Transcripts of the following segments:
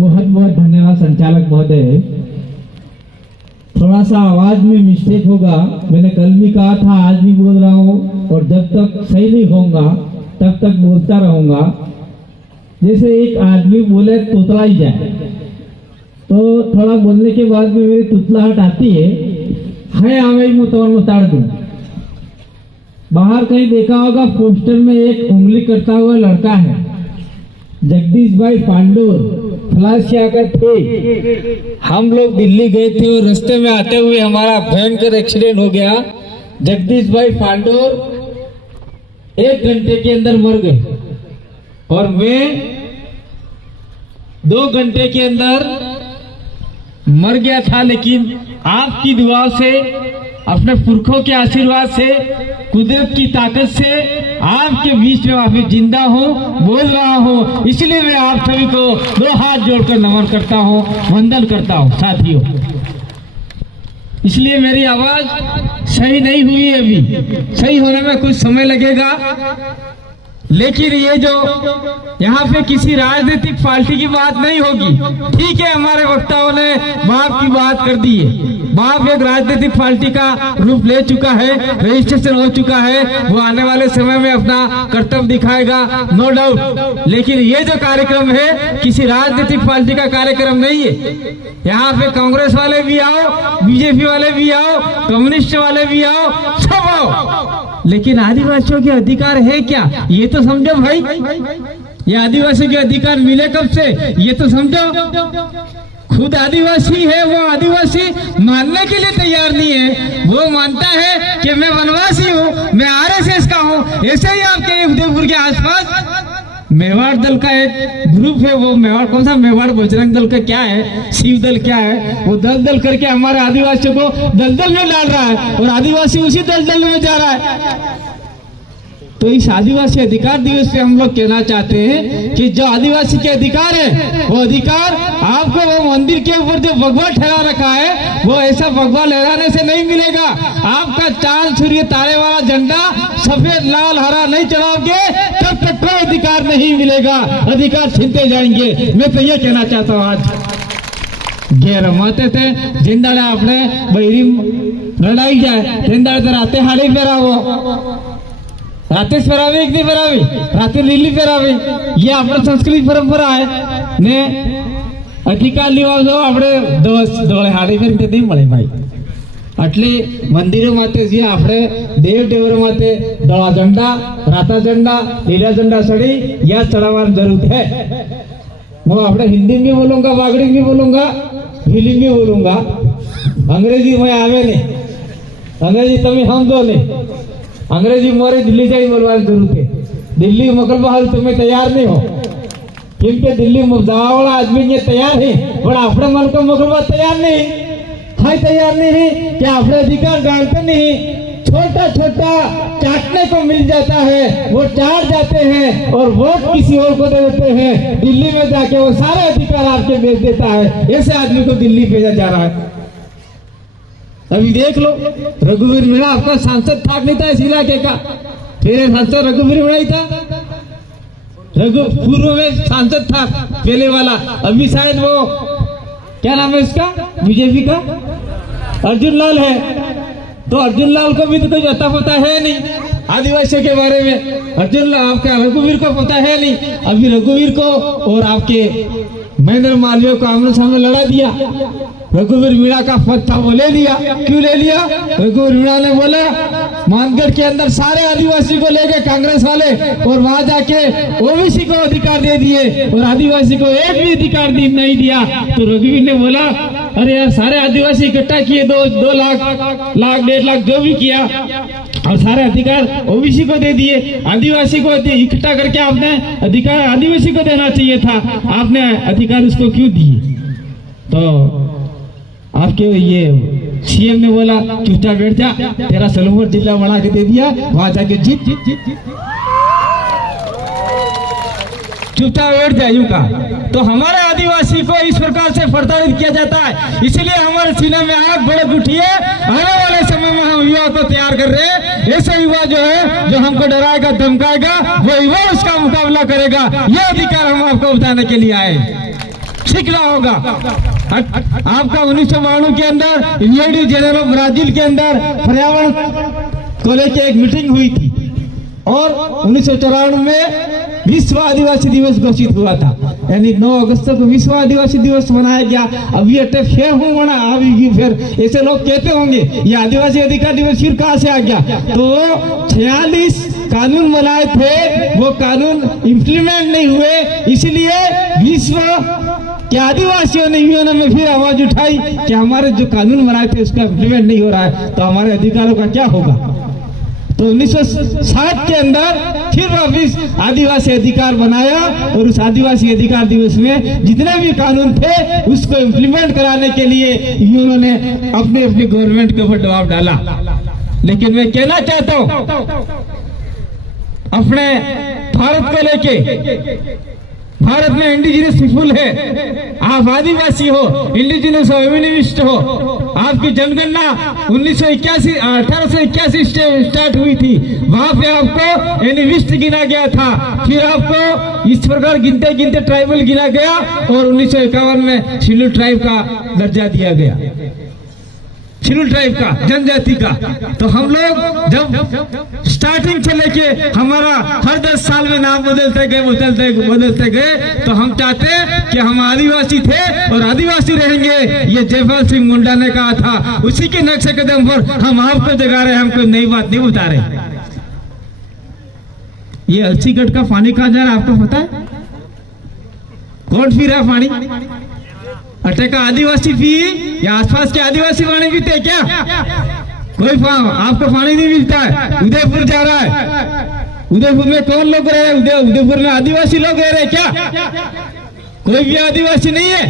बहुत बहुत धन्यवाद संचालक महोदय। थोड़ा सा आवाज में मिस्टेक होगा, मैंने कल भी कहा था, आज भी बोल रहा हूँ, और जब तक सही नहीं होगा तब तक बोलता रहूंगा। जैसे एक आदमी बोले तोतला ही जाए, तो थोड़ा बोलने के बाद में मेरी तुतलाहट आती है आवे मुतवन उतार दूं। बाहर कहीं देखा होगा, पोस्टर में एक उंगली करता हुआ लड़का है, जगदीश भाई पांडुर फ्लासिया का थे। हम लोग दिल्ली गए थे और रास्ते में आते हुए हमारा भयंकर एक्सीडेंट हो गया। जगदीश भाई पांडुर 1 घंटे के अंदर मर गए और मैं 2 घंटे के अंदर मर गया था। लेकिन आपकी दुआ से, अपने पुरखों के आशीर्वाद से, कुदरत की ताकत से आपके बीच में अभी जिंदा हूँ, बोल रहा हूँ। इसलिए मैं आप सभी को 2 हाथ जोड़कर नमन करता हूँ, वंदन करता हूँ साथियों। इसलिए मेरी आवाज सही नहीं हुई, अभी सही होने में कुछ समय लगेगा। लेकिन ये जो यहाँ पे किसी राजनीतिक पार्टी की बात नहीं होगी, ठीक है, हमारे वक्ताओं ने बाप की बात कर दी है। बाप एक राजनीतिक पार्टी का रूप ले चुका है, रजिस्ट्रेशन हो चुका है, वो आने वाले समय में अपना कर्तव्य दिखाएगा, नो डाउट। लेकिन ये जो कार्यक्रम है किसी राजनीतिक पार्टी का कार्यक्रम नहीं है। यहाँ पे कांग्रेस वाले भी आओ, बीजेपी वाले भी आओ, कम्युनिस्ट वाले भी आओ, सब आओ, लेकिन आदिवासियों के अधिकार है क्या, ये तो समझो भाई। ये आदिवासी के अधिकार मिले कब से, ये तो समझो। खुद आदिवासी है, वो आदिवासी मानने के लिए तैयार नहीं है। वो मानता है कि मैं वनवासी हूँ, मैं आरएसएस का हूँ। ऐसे ही आपके उदयपुर के आसपास मेवाड़ दल का एक ग्रुप है, वो मेवाड़, कौन सा मेवाड़ बजरंग दल का क्या है, शिव दल क्या है, वो दल करके हमारे आदिवासियों को दलदल में डाल रहा है और आदिवासी उसी दलदल में जा रहा है। तो इस आदिवासी अधिकार दिवस पे हम लोग कहना चाहते हैं कि जो आदिवासी के अधिकार है, वो अधिकार आपको वो मंदिर के ऊपर जो भगवा ठहरा रखा है, वो ऐसा भगवा लहराने से नहीं मिलेगा। आपका चांद सूर्य तारे वाला झंडा सफेद लाल हरा नहीं चढ़ाओगे तब तक कोई अधिकार नहीं मिलेगा, अधिकार छीनते जाएंगे। मैं तो ये कहना चाहता हूँ। आज गे रमाते थे जिंदाड़े आपने बहरी लड़ाई जाए, जिंदाड़े राते हाड़ी फेरावो, रातेच फेरावी, एक नहीं फेरावी, रात्री लिली फेरावी, ये आपली संस्कृती परंपरा आहे ने अधिकार लेवा जो આપણે દોડે હાડી ફેરીને નહીં મળે ભાઈ। એટલે મંદિરો માતે જે આપણે દેવ દેવરો માતે ધોળા ઝંડા, રાતા ઝંડા, લીલા झंडा सड़ी या चढ़ावानी जरूरत है। मैं આપણે हिंदी में बोलूंगा, बागड़ी में बोलूंगा, हिली में बोलूंगा, अंग्रेजी में आवे नहीं, अंग्रेजी તમે સમજો नहीं। अंग्रेजी मोरे दिल्ली जाई बोलवानी जरूरत है। दिल्ली मोकलवा हाल तुम्हें तैयार नहीं हो, क्योंकि दिल्ली में जावा वाला आदमी ये तैयार है, पर अपने मन को मोकलवा तैयार नहीं है, तैयार नहीं है कि अपने अधिकार जानते नहीं। छोटा छोटा चाटने को मिल जाता है, वो चाट जाते हैं और वोट किसी और को दे देते हैं। दिल्ली में जाके वो सारे अधिकार आपके बेच देता है। ऐसे आदमी को दिल्ली भेजा जा रहा है। अभी देख लो, रघुवीर मीणा आपका सांसद था नहीं था इस इलाके का, फिर सांसद रघुवीर मीणा ही था। पूर्व में सांसद था पहले वाला, अभी शायद वो क्या नाम है इसका, बीजेपी का अर्जुन लाल है। तो अर्जुन लाल को भी तो कुछ अता पता है नहीं आदिवासियों के बारे में। अर्जुन लाल आपका रघुवीर को पता है नहीं। अभी रघुवीर को और आपके महेंद्र मालवीय को आमने सामने लड़ा दिया। रघुवीर मीणा का पद था वो ले लिया। क्यों ले लिया? रघुवीर मीणा ने बोला मानगढ़ के अंदर सारे आदिवासी को ले गए कांग्रेस वाले और वहां जाके ओबीसी को अधिकार दे दिए और आदिवासी को एक भी अधिकार नहीं दिया। तो रघुवीर ने बोला अरे यार सारे आदिवासी इकट्ठा किए, 2 लाख 1.5 लाख जो भी किया और सारे अधिकार ओबीसी को दे दिए। आदिवासी को इकट्ठा करके आपने अधिकार आदिवासी को देना चाहिए था, आपने अधिकार उसको क्यों दिए? तो आपके ये सीएम ने बोला चुपचाप बैठ जा, तेरा सलूमर जिला बना के दे दिया, वहां जाके जीत चुपचाप बैठ जाए यूं का। तो हमारे आदिवासी को इस प्रकार से प्रताड़ित किया जाता है। इसलिए हमारे सीने में आग भड़क उठी है। आने वाले समय में हम युवा को तैयार कर रहे हैं। ऐसे युवा जो है जो हमको डराएगा धमकाएगा, वो युवा उसका मुकाबला करेगा। ये अधिकार हम आपको बताने के लिए आए। सीखना होगा। आपका 1992 के अंदर रियो डी जेनेरो ब्राजील के अंदर पर्यावरण को लेकर एक मीटिंग हुई थी और 1994 में विश्व आदिवासी दिवस घोषित हुआ था, यानी 9 अगस्त को विश्व आदिवासी दिवस मनाया गया। अभी अटे फिर हूँ बना अभी फिर ऐसे लोग कहते होंगे ये आदिवासी अधिकार दिवस फिर कहाँ से आ गया। तो 46 कानून बनाए थे, वो कानून इम्प्लीमेंट नहीं हुए, इसलिए विश्व के आदिवासियों ने यूएन में फिर आवाज उठाई कि हमारे जो कानून बनाए थे उसका इम्प्लीमेंट नहीं हो रहा है, तो हमारे अधिकारों का क्या होगा। तो 1960 के अंदर फिर वापिस आदिवासी अधिकार बनाया और उस आदिवासी अधिकार दिवस में जितने भी कानून थे उसको इम्प्लीमेंट कराने के लिए उन्होंने अपने अपनी गवर्नमेंट के ऊपर दबाव डाला। लेकिन मैं कहना चाहता हूं अपने भारत को लेके, भारत में इंडिजिनस पीपुल है, आप आदिवासी हो, इंडिजिनस हो, एमिनिस्ट हो। आपकी जनगणना 1881 स्टार्ट हुई थी, वहां पे आपको एनिमिस्ट गिना गया था, फिर आपको इस प्रकार गिनते गिनते ट्राइबल गिना गया और 1951 में शेड्यूल ट्राइब का दर्जा दिया गया, शेड्यूल ट्राइब का, जनजाति का। तो हम लोग जब स्टार्टिंग से लेके हमारा हर 10 साल में नाम बदलते गए, तो हम चाहते कि हम आदिवासी थे और आदिवासी रहेंगे। ये जयपाल सिंह मुंडा ने कहा था, उसी के नक्शे कदम पर हम आपको जगा रहे हैं, हम कोई नई बात नहीं बता रहे। ये अलसीगढ़ का पानी कहाँ जा रहा है आपको पता है? कौन पी रहा है पानी? अटे का आदिवासी पी या आसपास के आदिवासी पानी पीते क्या? कोई आपको पानी नहीं मिलता है। उदयपुर जा रहा है, उदयपुर में कौन लोग रह रहे हैं? उदयपुर में आदिवासी लोग रह रहे क्या? कोई भी आदिवासी नहीं है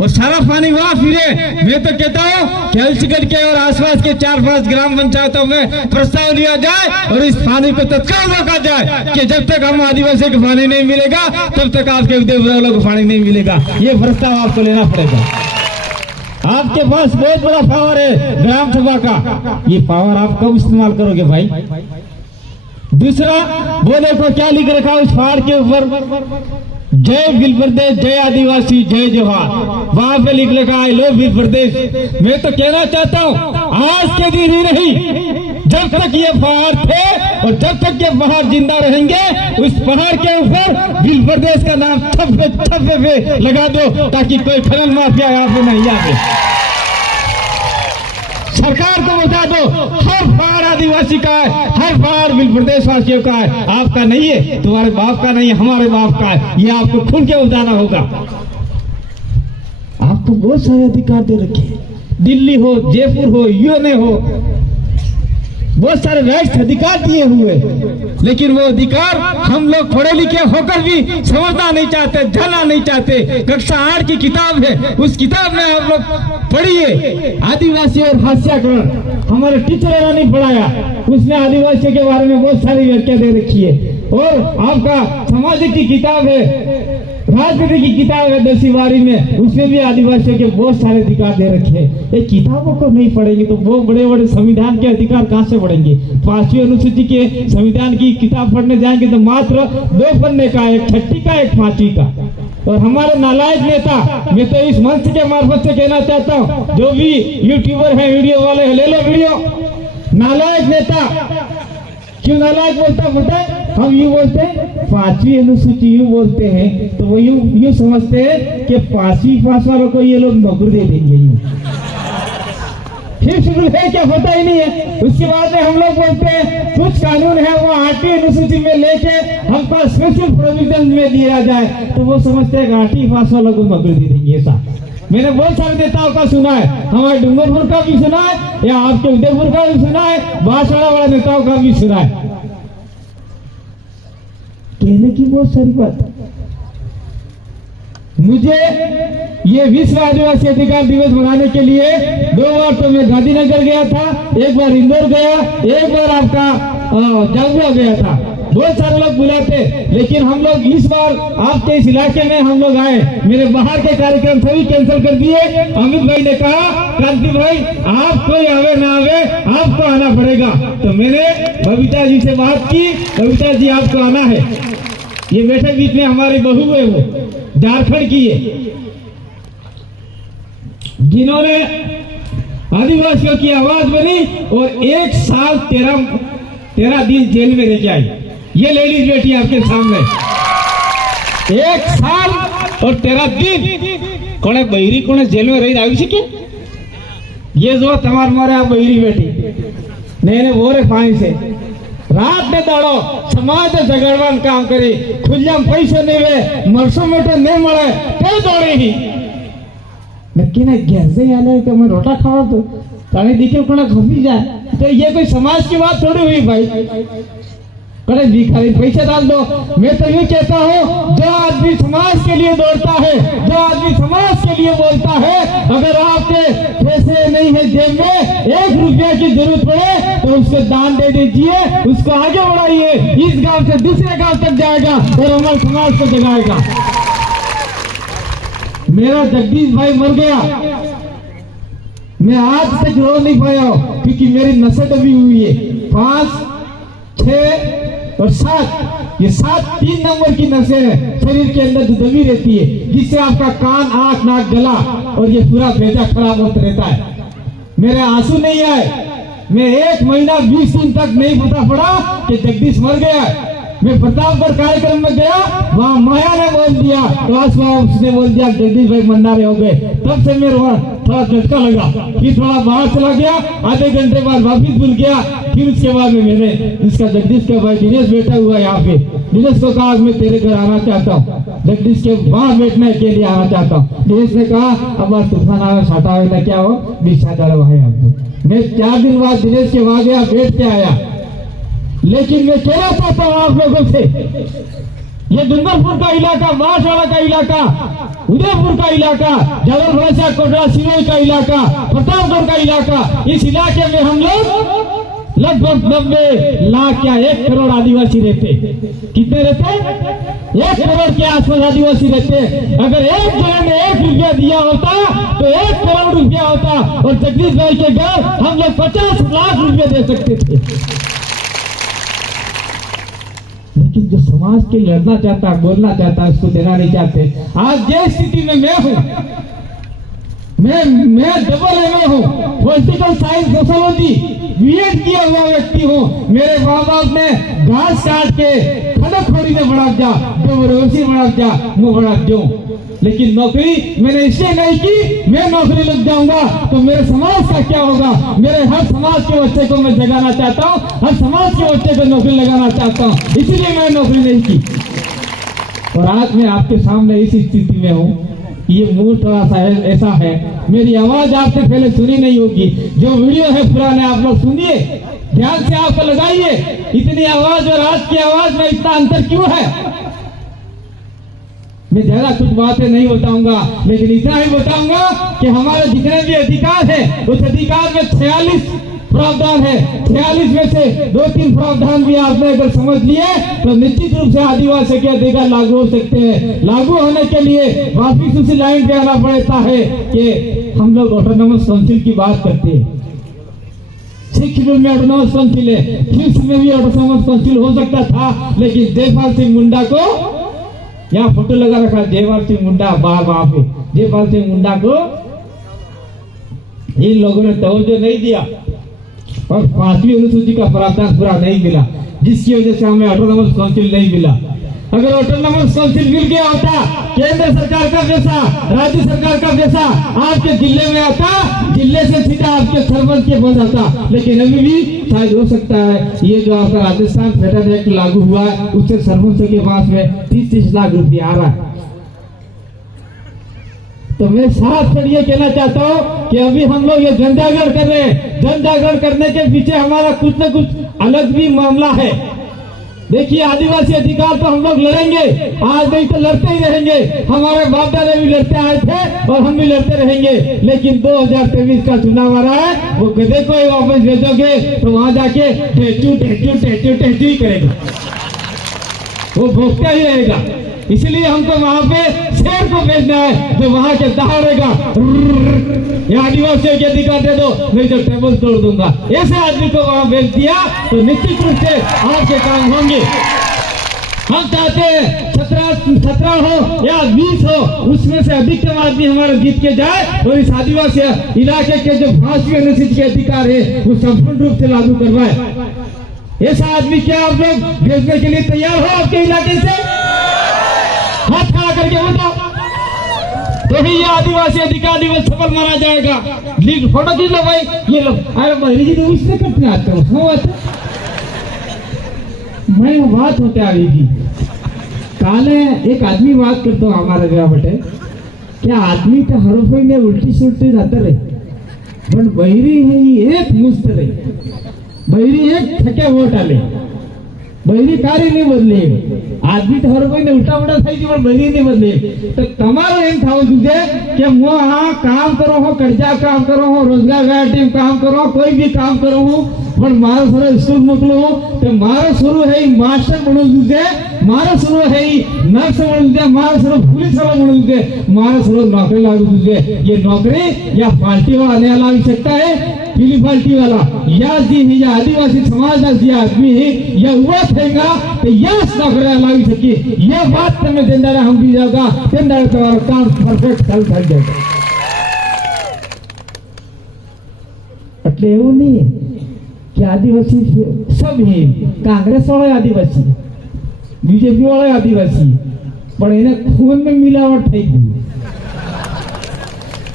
और सारा पानी वहां फिरे। मैं तो कहता हूँ कि अलसीगढ़ के और आसपास के 4-5 ग्राम पंचायतों में प्रस्ताव लिया जाए और इस पानी को तत्काल रोका जाए कि जब तक हम आदिवासी को पानी नहीं मिलेगा तब तक आपके उदयपुर वालों को पानी नहीं मिलेगा। ये प्रस्ताव आपको लेना पड़ेगा। आपके पास बहुत बड़ा पावर है ग्राम सभा का, ये पावर आप कब इस्तेमाल करोगे भाई? दूसरा, वो देखो क्या लिख रखा है उस पहाड़ के ऊपर, जय भील प्रदेश, जय आदिवासी, जय जवाहर। वहां पे लिख रखा है लो भील प्रदेश। मैं तो कहना चाहता हूँ आज के दिन ही नहीं, जब तक ये पहाड़ थे और जब तक ये पहाड़ जिंदा रहेंगे, उस पहाड़ के ऊपर भील प्रदेश का नाम थप्पे पे लगा दो ताकि कोई खनन माफिया यहाँ पे नहीं आए। सरकार को बता दो हर पहाड़ आदिवासी का है, हर पहाड़ भील प्रदेश वासियों का है, आपका नहीं है, तुम्हारे बाप का नहीं है, हमारे बाप का है। ये आपको खुल के बताना होगा। आपको बहुत सारे अधिकार दे रखे, दिल्ली हो, जयपुर हो, यूएनए हो, बहुत सारे राइट्स अधिकार दिए हुए, लेकिन वो अधिकार हम लोग पढ़े लिखे होकर भी समझना नहीं चाहते, जानना नहीं चाहते। कक्षा 8 की किताब है, उस किताब में हम लोग पढ़िए आदिवासी और हास्याकरण, हमारे टीचर ने पढ़ाया, उसने आदिवासी के बारे में बहुत सारी व्याख्या दे रखी है। और आपका सामाजिक की किताब है, राजनीति की किताब है 10वीं 12वीं में, उसमें भी आदिवासियों के बहुत सारे अधिकार दे रखे हैं। ये किताबों को नहीं पढ़ेंगे तो वो बड़े बड़े संविधान के अधिकार कहाँ से पढ़ेंगे? 5वीं अनुसूची के संविधान की किताब पढ़ने जाएंगे तो मात्र 2 पन्ने का, एक 6ठी का, एक 5वीं का। और हमारे नालायक नेता, मैं तो इस मंच के मार्फत से कहना चाहता हूँ, जो भी यूट्यूबर है, वीडियो वाले है, ले लो वीडियो। नालायक नेता क्यों नालायक बोलता है? हम यूँ बोलते हैं 5वीं अनुसूची यूँ बोलते हैं तो वो यूँ समझते हैं कि 5वीं पास वालों को ये लोग नौकरी दे देंगे। फिर शेड्यूल है क्या पता ही नहीं है। उसके बाद में हम लोग बोलते हैं कुछ कानून है वो 8वीं अनुसूची में लेके हमको स्पेशल प्रोविजन में दिया जाए, तो वो समझते हैं 8वीं पास वालों को नौकरी दे देंगे। ऐसा मैंने बहुत सारे नेताओं का सुना है, हमारे डूंगरपुर का भी सुना है, या आपके उदयपुर का भी सुना है, बांसवाड़ा वाला नेताओं का भी सुना है। कहने की बहुत सारी बात। मुझे ये विश्व आदिवासी अधिकार दिवस मनाने के लिए 2 बार तो मैं गांधीनगर गया था, एक बार इंदौर गया, एक बार आपका जागुआ गया था। बहुत सारे लोग बुलाते, लेकिन हम लोग इस बार आपके इस इलाके में हम लोग आए, मेरे बाहर के कार्यक्रम सभी कैंसिल कर दिए। अमित भाई ने कहा क्रांति भाई आप कोई आवे ना आवे आपको आना पड़ेगा। तो मैंने बबीता जी से बात की, बबीता जी आपको आना है। ये बैठे बीच में हमारी बहू है, वो झारखंड की है, जिन्होंने आदिवासियों की आवाज बनी और 1 साल 13 दिन जेल में रह के आई। ये लेडीज बैठी आपके सामने, 1 साल और 13 दिन कोने बहिरी कोने जेल में रही आई के ये जो तमार मारे आप बहिरी बैठी ने बोरे फाइन से रात ने दाड़ो समाज झगड़वान काम करे, खुल्लाम पैसे नहीं वे मरसों में तो नहीं मरे फिर दौड़े ही नक्की ने गैसे आने कि मैं रोटा खावा तो ताने दिखे कोना घसी जाए, तो ये कोई समाज की बात थोड़ी हुई भाई। करे भिखारी पैसे डाल दो। मैं तो ये कहता हूँ, जो आदमी समाज के लिए दौड़ता है, जो आदमी समाज के लिए बोलता है, अगर आपके पैसे नहीं है जेब में, 1 रुपया की जरूरत पड़े तो उसको दान दे दीजिए, उसको आगे बढ़ाइए, इस गांव से दूसरे गांव तक जाएगा और हमारे समाज को जगाएगा। मेरा जगदीश भाई मर गया, मैं आज तक रो नहीं पाया क्योंकि मेरी नसें दबी हुई है। 5, 6 और 7, ये 7 3 नंबर की नसें हैं शरीर के अंदर जो दबी रहती है, जिससे आपका कान, आंख, नाक, गला और ये पूरा भेजा खराब होता रहता है। मेरे आंसू नहीं आए, मैं 1 महीना 20 दिन तक नहीं पता पड़ा कि जगदीश मर गया है। मैं प्रतापगढ़ कार्यक्रम में गया, वहाँ माया ने बोल दिया, क्लास में उसने बोल दिया जगदीश भाई मन्नारे हो गए। तब से मेरे वहाँ थोड़ा झटका लगा, फिर थोड़ा बाहर चला गया, आधे घंटे बाद वापिस भूल गया। फिर उसके बाद में मैंने जिसका जगदीश का भाई दिनेश बैठा हुआ है यहाँ पे, दिनेश को कहा मैं तेरे घर आना चाहता हूँ, जगदीश के वहाँ बैठने के लिए आना चाहता हूँ। दिनेश ने कहा अब आज तूफान आवे छाता आवे ना क्या हो, 20 है आपको। मैं 4 दिन बाद दिनेश के वहाँ गया, बैठ के आया। लेकिन मैं कहना चाहता हूँ आप लोगों से, ये डूंगरपुर का इलाका, बांसवाड़ा का इलाका, उदयपुर का इलाका, जबल भैंसा, कोटरा, सिरोही का इलाका, प्रतापगढ़ का इलाका, इस इलाके में हम लोग लगभग 90 लाख या 1 करोड़ आदिवासी रहते। कितने रहते? 1 करोड़ के आसपास आदिवासी रहते। अगर एक जगह में 1 रुपया दिया होता तो 1 करोड़ रुपया होता, और जगदीश भाई के घर हम लोग 50 लाख रुपया दे सकते थे। लेकिन जो समाज के लड़ना चाहता, बोलना चाहता, उसको देना नहीं चाहते। आज जिस स्थिति में मैं हूँ, मैं डबल MA हूँ, पॉलिटिकल साइंस सोशोलॉजी बीएड किया हुआ व्यक्ति हूँ। मेरे माँ बाप ने घास काट के खड़खोरी में बढ़ा दिया, डोबरोसी बढ़ा दिया, मुँह बढ़ा दो। लेकिन नौकरी मैंने इसलिए नहीं की, मैं नौकरी लग जाऊंगा तो मेरे समाज का क्या होगा। मेरे हर समाज के बच्चे को मैं जगाना चाहता हूँ, हर समाज के बच्चे को नौकरी लगाना चाहता हूँ, इसलिए मैं नौकरी नहीं की। और आज मैं आपके सामने इस स्थिति में हूँ। ये मूड थोड़ा सा ऐसा है, मेरी आवाज आपने पहले सुनी नहीं होगी, जो वीडियो है पुराने आप लोग सुनिए, ध्यान से आपको लगाइए। इतनी आवाज और आज की आवाज में इतना अंतर क्यों है। मैं ज्यादा कुछ बातें नहीं बताऊंगा, लेकिन इतना ही बताऊंगा कि हमारे जितने भी अधिकार है, उस अधिकार में 46 प्रावधान है। 46 में से 2-3 प्रावधान भी आपने अगर समझ लिए तो निश्चित रूप से आदिवासी के अधिकार लागू हो सकते हैं। लागू होने के लिए वापिस उसी लाइन पे आना पड़ता है कि हम लोग ऑटोनोमस काउंसिल की बात करते हैं। 6 शेड्यूल में ऑटोनोमस काउंसिल है, 5th में भी ऑटोनोमस काउंसिल हो सकता था, लेकिन जयपाल सिंह मुंडा को, यहाँ फोटो लगा रखा जयपाल सिंह मुंडा बाहर, वहां पे जयपाल सिंह मुंडा को इन लोगों ने तवज्जो नहीं दिया और 5वीं अनुसूची का प्रावधान पूरा नहीं मिला, जिसकी वजह से हमें ऑटोनोमस काउंसिल नहीं मिला। अगर ऑटोनोमस काउंसिल मिल गया होता, केंद्र सरकार का पैसा, राज्य सरकार का पैसा आपके जिले में आता, जिले से सीधा आपके सरपंच के पास आता। लेकिन अभी भी शायद हो सकता है ये जो आपका राजस्थान फेडरल एक्ट लागू हुआ है, उससे सरपंचों के पास में 30 लाख रुपया आ रहा है। तो मैं साफ पर ये कहना चाहता हूँ कि अभी हम लोग ये जन जागरण कर रहे हैं, जन जागरण करने के पीछे हमारा कुछ न कुछ अलग भी मामला है। देखिए, आदिवासी अधिकार तो हम लोग लड़ेंगे, आज नहीं तो लड़ते ही रहेंगे। हमारे बाप दादा भी लड़ते आए थे और हम भी लड़ते रहेंगे। लेकिन 2023 का चुनाव आ रहा है, वो गधे को वापस भेजोगे तो वहां जाके टेचू टेचू टेचू टेचू ही करेगा, वो भोगता ही रहेगा। इसलिए हमको वहां पे शेर को भेजना है जो वहां के दहाड़ेगा, आदिवासियों के अधिकार दे दो नहीं तो टेबल तोड़ दूंगा। ऐसे आदमी को वहां भेज दिया तो निश्चित रूप से आपके काम होंगे। हम चाहते हैं 17 हो या 20 हो, उसमें से अधिकतम आदमी हमारा जीत के जाए और इस आदिवासी इलाके के जो फांसी अनुसूचित के अधिकार है वो संपूर्ण रूप से लागू करवाए। ऐसा आदमी क्या आप लोग भेजने के लिए तैयार हो आपके इलाके से? हाथ खड़ा करके बताओ, तो ही ये आदिवासी अधिकार दिवस सफल माना जाएगा। लीग फोटो खींच लो भाई, ये लो। अरे बहरी जी तो इससे कितने आते हो मैं बात होते आ रही काले एक आदमी बात करता हूँ हमारे ब्याह बटे क्या आदमी तो हर कोई में उल्टी सुल्टी जाते रहे पण बहरी है एक मुस्त रहे, बहरी एक थके वोट आले, बहरी कार्य नहीं बदले। आदमी तो हर कोई ने उल्टा उल्टा થઈ પણ બહેરી नहीं बदले। तो તમારો એમ થાવું જોઈએ કે હું આ કામ કરો હો, कर्जा काम करो हो, रोजगार गारंटी काम करो, कोई भी काम करो हो, પણ મારો સરો સ્કૂલ મોકલો हो तो मारो शुरू है मास्टर बनू જોઈએ, मारो शुरू है नर्स बनू જોઈએ, मारो शुरू पुलिस वाला बनू જોઈએ, मारो शुरू नौकरी लागू જોઈએ। ये नौकरी या पार्टी वाला नहीं ला सकता है, पीली पार्टी वाला या जी या आदिवासी समाज का जी आदमी है या हुआ थेगा तो यह नौकरी लागी सकी। ये बात तुम्हें देंदारा हम भी जाएगा, देंदारा तुम्हारा काम परफेक्ट चल जाएगा। એટલે એવું नहीं है कि आदिवासी सब है, कांग्रेस वाले आदिवासी, बीजेपी वाले आदिवासी, पर इन्हें खून में मिलावट થઈ ગઈ।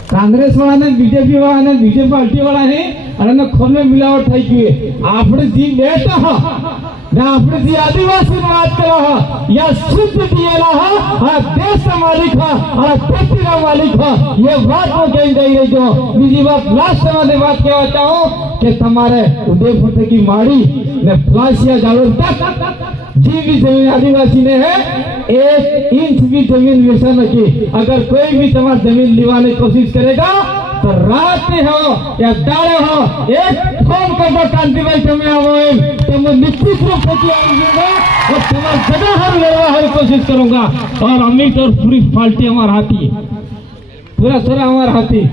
कांग्रेस वाला ने बीजेपी वाला ने बीजेपी पार्टी वाला है और खून में मिलावट થઈ ગઈ। આપણે जी બેઠા હા ना अपने जी आदिवासी बात करा है या शुद्ध दिएला है और देश का मालिक है और खेती का मालिक है। ये बात को कही गई है। जो बीजी बात लास्ट में बात कहना चाहूँ कि तुम्हारे उदयपुर की माड़ी ने फ्लासिया जालोर तक जी भी जमीन आदिवासी ने है 1 इंच भी जमीन बेचा नहीं। अगर कोई भी तुम्हारी जमीन लिवाने की कोशिश करेगा तो रात हो या दाड़े हो एक फोन कर दो कांति भाई तुम्हें आओ तो मैं निश्चित रूप से आऊंगा और तुम्हारी जगह हर लेवा हर कोशिश करूंगा। और अमित और पूरी पार्टी हमारे हाथी है, पूरा सारा हमारे हाथी।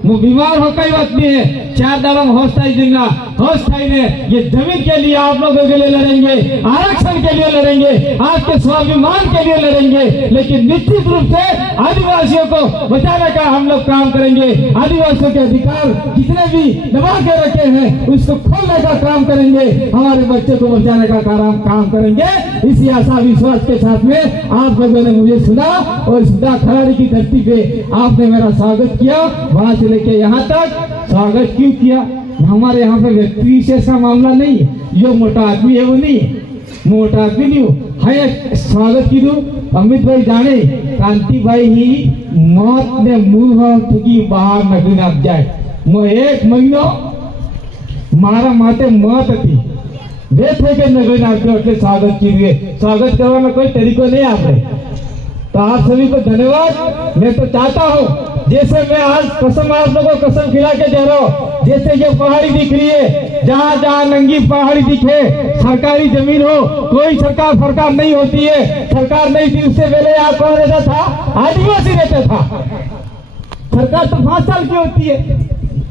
वो बीमार हो कई बात नहीं है, 4 दाड़ा में हौसला देंगे, हौसला ने ये जमीन के लिए आप लोगों के लिए लड़ेंगे, आरक्षण के लिए लड़ेंगे, आपके स्वाभिमान के लिए लड़ेंगे, लेकिन निश्चित रूप से आदिवासियों को बचाने का हम लोग काम करेंगे। आदिवासियों के अधिकार जितने भी दबा के रखे हैं उसको खोलने का काम करेंगे, हमारे बच्चे को बचाने का काम करेंगे। इसी आशा विश्वास के साथ में आप लोगों ने मुझे सुना और सुधा खराड़ी की धरती पे आपने मेरा स्वागत किया। वहां से लेके यहाँ तक स्वागत क्यों किया? हमारे यहाँ पे व्यक्ति विशेष का मामला नहीं है, जो मोटा आदमी है वो नहीं है, मोटा आदमी नहीं हो है स्वागत की दू। अमित भाई जाने कांति भाई ही मौत ने मुंह थकी बाहर नगरी नाप जाए। मो 1 महीनो मारा माते मौत थी वे थे के नगरी नाप એટલે स्वागत कीजिए। स्वागत करवाना कोई तरीको नहीं आपने। तो आप सभी को धन्यवाद। मैं तो चाहता हूँ जैसे मैं आज कसम आप लोगों को कसम खिला के दे रहा हूँ, जैसे ये पहाड़ी दिख रही है, जहाँ जहाँ नंगी पहाड़ी दिखे सरकारी जमीन हो, कोई सरकार नहीं होती है। सरकार नहीं थी उससे पहले यहाँ कौन रहता था? आदिवासी रहता था। सरकार तो 5 साल की होती है।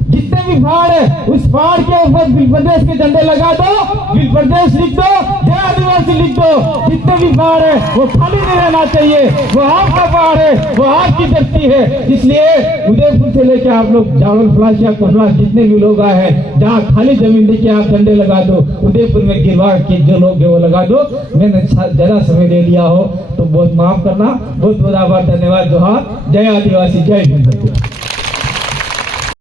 जितने भी पहाड़ है उस पहाड़ के ऊपर विल प्रदेश के झंडे लगा दो, विल प्रदेश लिख दो, जय आदिवासी लिख दो। जितने भी पहाड़ है वो खाली नहीं रहना चाहिए, वो आपका पहाड़ है, वो आपकी धरती है। इसलिए उदयपुर से लेकर आप लोग जावल फ्लासिया कोटला जितने भी लोग आए हैं, जहाँ खाली जमीन देखिए आप झंडे लगा दो। उदयपुर में गिरवा के जो लोग है वो लगा दो। मैंने ज्यादा समय ले लिया हो तो बहुत माफ करना। बहुत बहुत आभार, धन्यवाद, जोहार, जय आदिवासी, जय हिंद।